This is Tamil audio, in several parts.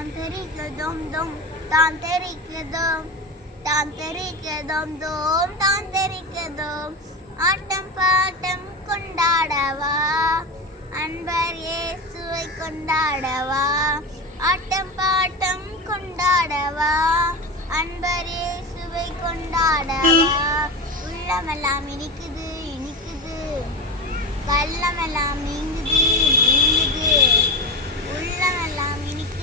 தாந்தரிக்கதோம் தோம் தாந்தரிக்கதோம் தாந்தரிக்கதோம் தோம் தாந்தரிக்கதோம் ஆட்டம் பாட்டம் கொண்டாடவா அன்பர் இயேசுவை கொண்டாடவா ஆட்டம் பாட்டம் கொண்டாடவா அன்பர் இயேசுவை கொண்டாடவா உள்ளமெல்லாம் இனிக்குது இனிக்குது கள்ளமெல்லாம் நீங்குது நீங்குது உள்ளமெல்லாம் இனிக்குது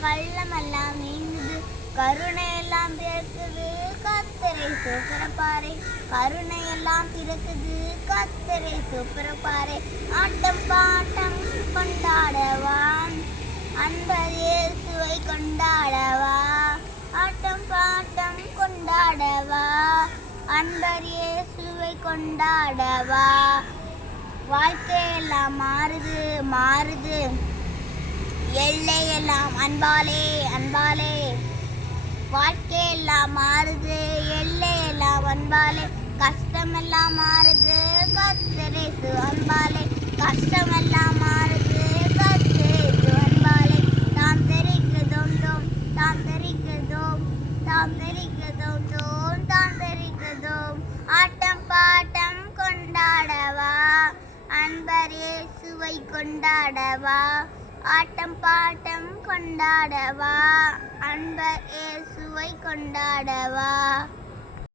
கள்ளமெல்லாம் நீங்குது கருணையெல்லாம் பிறக்குது கத்தரை சூப்பரப்பாறை கருணையெல்லாம் பிறக்குது கத்தரை சூப்பரப்பாறை ஆட்டம் பாட்டம் கொண்டாடவா அன்பர் இயேசுவை கொண்டாடவா ஆட்டம் பாட்டம் கொண்டாடவா அன்பர் இயேசுவை கொண்டாடவா வாழ்க்கையெல்லாம் மாறுது மாறுது எல்லையெல்லாம் அன்பாலே அன்பாலே வாழ்க்கையெல்லாம் மாறுது எல்லையெல்லாம் அன்பாலே கஷ்டமெல்லாம் மாறுது கத்தரேசு அன்பாலே கஷ்டமெல்லாம் மாறுது கத்தரேசு அன்பாலே தாம் தெரிக்கதோம் தோம் தாம் தெரிக்கதோம் தாம் தெரிக்கதோம் தோம் தாம் தெரிக்கதோம் ஆட்டம் பாட்டம் கொண்டாடவா அன்பர் இயேசுவை கொண்டாடவா ஆட்டம் பாட்டம் கொண்டாடவா அன்பர் இயேசுவை கொண்டாடவா